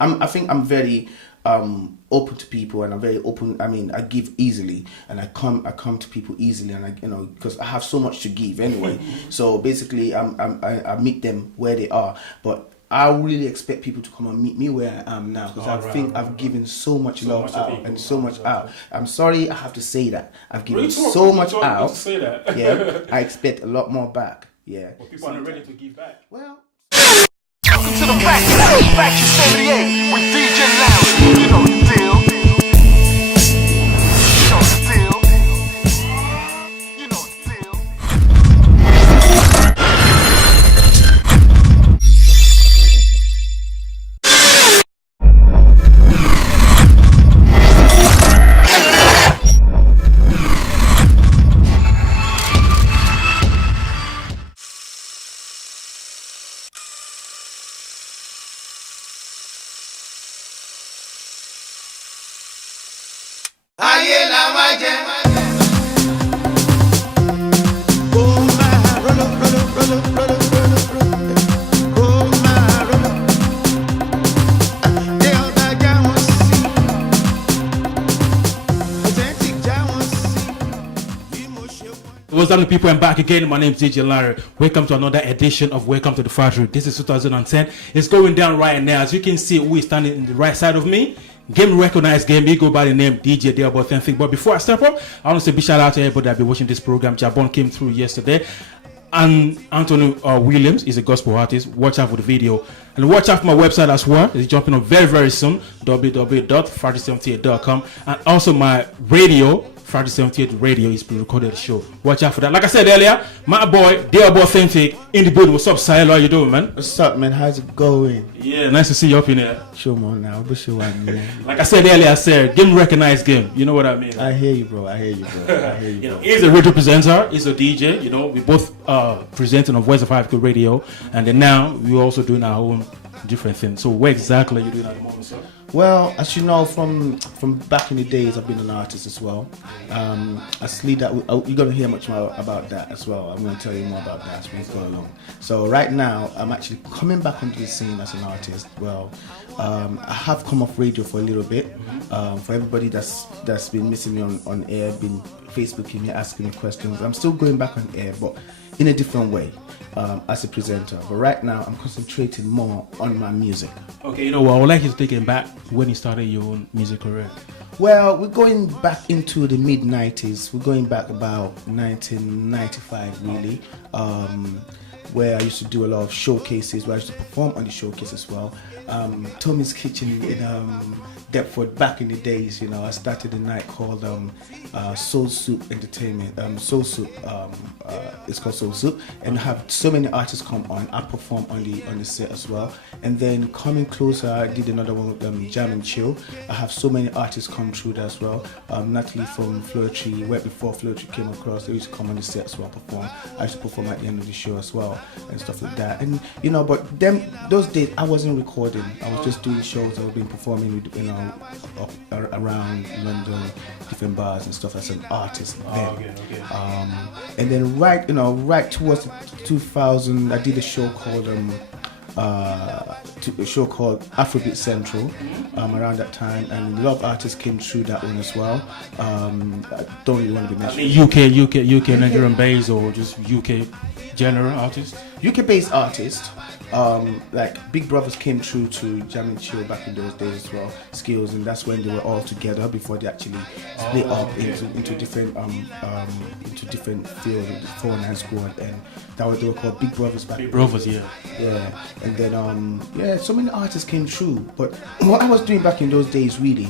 I think I'm very open to people, and I'm very open. I mean, I give easily, and I come to people easily, and because I have so much to give anyway. So basically, I meet them where they are, but I really expect people to come and meet me where I am now, because I've given so much love out and so much out. I'm sorry, I have to say that I've given so much out. Say that. Yeah, I expect a lot more back. Yeah. Well, people aren't ready to give back. Well. Welcome to the back to 78 with DJ Larry. You know the deal. What's up, people? I'm back again. My name is DJ Larry. Welcome to another edition of Welcome to the Factory. This is 2010. It's going down right now. As you can see, who is standing in the right side of me. Game recognized game. He go by the name DJ Deoba Authentic. But before I step up, I want to say big shout out to everybody that been watching this program. Jabon came through yesterday. And Anthony Williams is a gospel artist. Watch out for the video. And watch out for my website as well. It's jumping up very, very soon. www.friday78.com. And also my radio, Friday 78 Radio, is pre-recorded show. Watch out for that. Like I said earlier, my boy Deoba Authentic in the building. What's up, Silo? How you doing, man? What's up, man? How's it going? Yeah, nice to see you up in there. Show on now. Like I said earlier, I said game recognized game. You know what I mean? I hear you, bro. I hear you, bro. He's a radio presenter. He's a DJ. You know, we both presenting on Voice of Africa Radio, and then now we're also doing our own different things. So where exactly are you doing at the moment, sir? Well, as you know, from back in the days, I've been an artist as well. Actually, that you're gonna hear much more about that as well. I'm gonna tell you more about that as we go along. So right now, I'm actually coming back onto the scene as an artist. Well, I have come off radio for a little bit. For everybody that's been missing me on air, been Facebooking me, asking me questions. I'm still going back on air, but in a different way. As a presenter, but right now I'm concentrating more on my music. Okay, you know what, I would like you to take it back when you started your own music career. Well, we're going back into the mid-90s. We're going back about 1995 really, where I used to do a lot of showcases, where I used to perform on the showcase as well. Tommy's Kitchen in Deptford back in the days, you know, I started a night called Soul Soup Entertainment. Soul Soup, it's called Soul Soup, and have so many artists come on. I perform on the set as well. And then coming closer, I did another one with Jam and Chill. I have so many artists come through that as well. Natalie from Flirtree, where before Flirtree came across, they used to come on the set as well, perform. I used to perform at the end of the show as well, and stuff like that. And you know, but those days I wasn't recording. I was just doing shows. I've been performing with, you know, around London, different bars and stuff as an artist then. Okay. And then right towards 2000, I did a show called Afrobeat Central around that time, and a lot of artists came through that one as well. I don't really want to be mentioned. UK Nigerian based or just UK general artists? UK based artists. Like Big Brothers came through to Jam and Chill back in those days as well, Skills, and that's when they were all together before they actually split up into different fields, 419 Squad, and that was, they were called Big Brothers back. Big Brothers, yeah. And then so many artists came through. But what I was doing back in those days really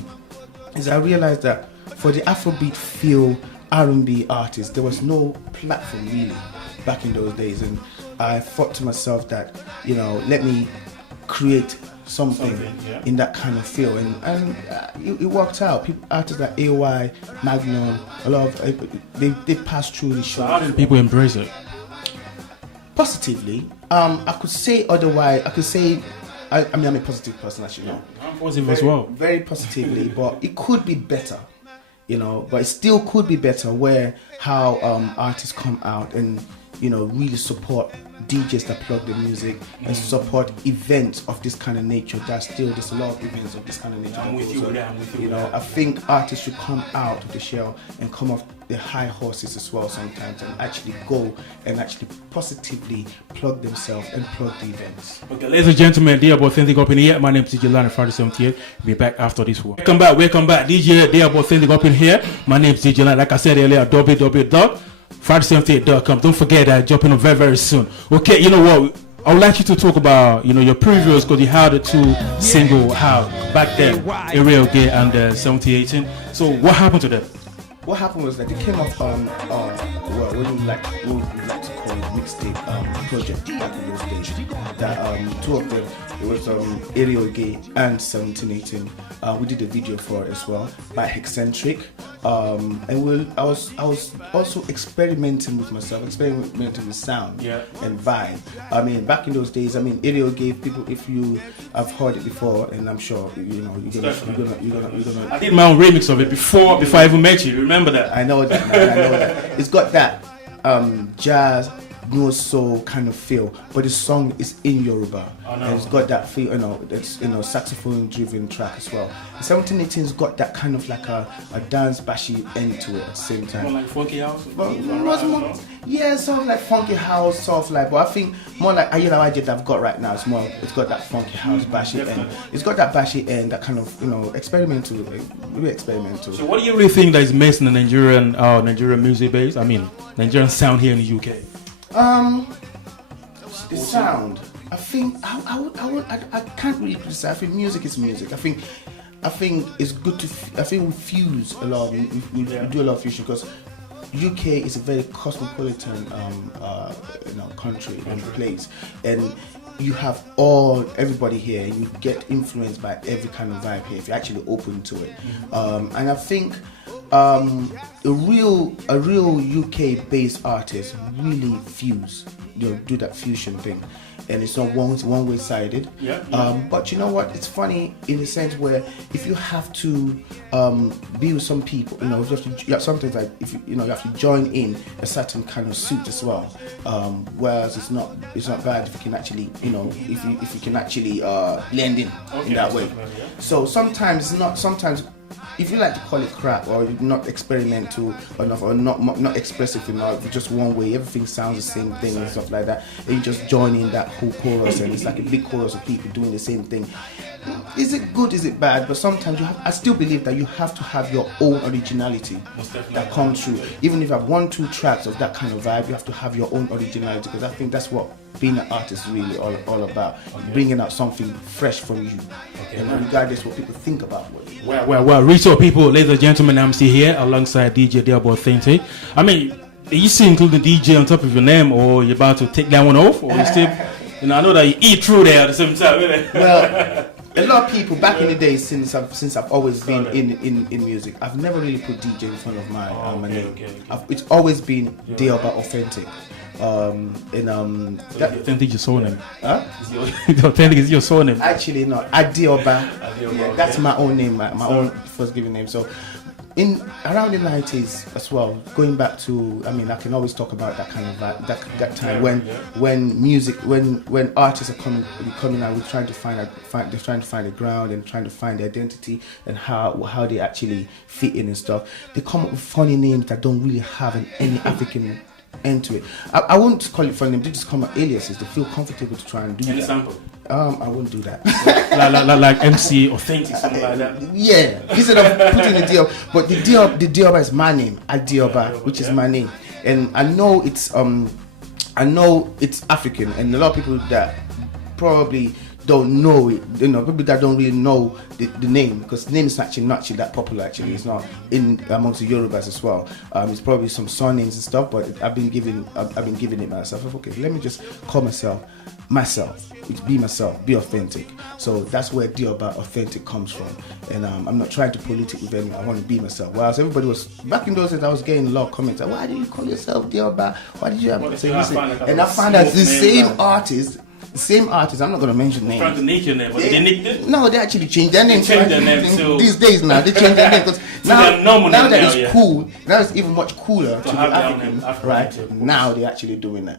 is I realized that for the Afrobeat feel R&B artists, there was no platform really back in those days, and I thought to myself that, you know, let me create something in that kind of feel, and it worked out. Artists like AOI, Magnum, a lot of they passed through the show. So how did people embrace it? Positively. I could say otherwise. I could say I'm a positive person, as you know. I'm positive as well. Very positively, but it could be better, you know. But it still could be better, where how artists come out and, you know, really support DJs that plug the music and support events of this kind of nature. There's a lot of events of this kind of nature. I'm with you with that. You know, I think artists should come out of the shell and come off the high horses as well sometimes, and actually go and actually positively plug themselves and plug the events. Okay, ladies and gentlemen, Deoba Authentic up in here. My name is DJ Larry, Friday 78. We'll be back after this one. Welcome back. DJ Deoba Authentic up in here. My name is DJ Larry. Like I said earlier, www.friday78.com. Don't forget that, jumping on very, very soon. Okay, you know what? I would like you to talk about, you know, your previous, because you had the two single back then, Ariel Gay and 7018. So what happened to them? What happened was that they came off what we like to call it mixtape project back in those days. That two of them, it was Ariel Gay and 1718. We did a video for it as well by Eccentric. And I was also experimenting with myself, experimenting with sound and vibe. I mean, back in those days, I mean, Ariel gave people, if you have heard it before, and I'm sure you know you're gonna. I did my own remix of it before I even met you. Remember that? I know that, man. I know that. It's got that jazz, no soul kind of feel, but the song is in Yoruba, and it's got that feel, it's saxophone driven track as well. 1718's got that kind of like a dance bashy end to it at the same time. More like funky house? But it was more, yeah, sort of like funky house, sort of like, but I think more like Ayala that I've got right now. It's got that funky house bashy end. It's got that bashy end, that kind of experimental, really experimental. So what do you really think that is missing in Nigerian music base? I mean, Nigerian sound here in the UK. The sound. I think I can't really criticize. I think music is music. I think it's good to. I think we fuse a lot. We do a lot of fusion because UK is a very cosmopolitan country and place, and you have everybody here, and you get influenced by every kind of vibe here if you're actually open to it. And I think a real UK based artist really do that fusion thing, and it's not one way sided. But you know what, it's funny in a sense where if you have to be with some people, sometimes like if you have to join in a certain kind of suit as well, whereas it's not bad if you can actually if you can actually blend in that way. So sometimes if you like to call it crap, or you're not experimental enough, or not expressive enough, just one way, everything sounds the same thing and stuff like that, and you just join in that whole chorus, and it's like a big chorus of people doing the same thing. Is it good? Is it bad? But sometimes I still believe that you have to have your own originality that comes through. Even if you have 1-2 tracks of that kind of vibe, you have to have your own originality, because I think that's what being an artist is really all about. Bringing out something fresh from you, and regardless what people think about you. Well, retail people, ladies and gentlemen, I'm still here alongside DJ Deoba Authentic. I mean, you still include the DJ on top of your name, or you're about to take that one off, or you still, I know that you eat through there at the same time, isn't it? Well, a lot of people back in the day, since I've always been in music, I've never really put DJ in front of my name. It's always been Deoba Authentic. Authentic is your surname. Huh? Authentic is your surname. Actually, no. Deoba. Yeah, that's my own name, my own first given name. So, around the 90s as well, going back to, I mean, I can always talk about that kind of that time when artists are coming out, we're trying to find the ground and trying to find the identity and how they actually fit in and stuff. They come up with funny names that don't really have any African end to it. I won't call it funny name. They just come up aliases. They feel comfortable to try and do Any that. sample? I wouldn't do that. like MC Authentic, something like that. Yeah, instead of putting the Deoba, but the Deoba is my name, Deoba, which is my name, and I know it's African, and a lot of people that probably don't know it, people that don't really know the name, because the name is actually not that popular. Actually, it's not in amongst the Yorubas as well. It's probably some surnames and stuff, but I've been giving it myself. Okay, let me just call myself. Be myself, be authentic. So that's where Deoba Authentic comes from, and I'm not trying to pollute it with anyone. I want to be myself. Whereas everybody was back in those days, I was getting a lot of comments. Why do you call yourself Deoba? Why did you have to say this? And I found out the same artist. I'm not going to mention names. Trying to nick your name, but they nicked it? No, they actually changed their name. These days now, they change their name because now that it's cool. Now it's even much cooler to be African, right? Now they're actually doing that.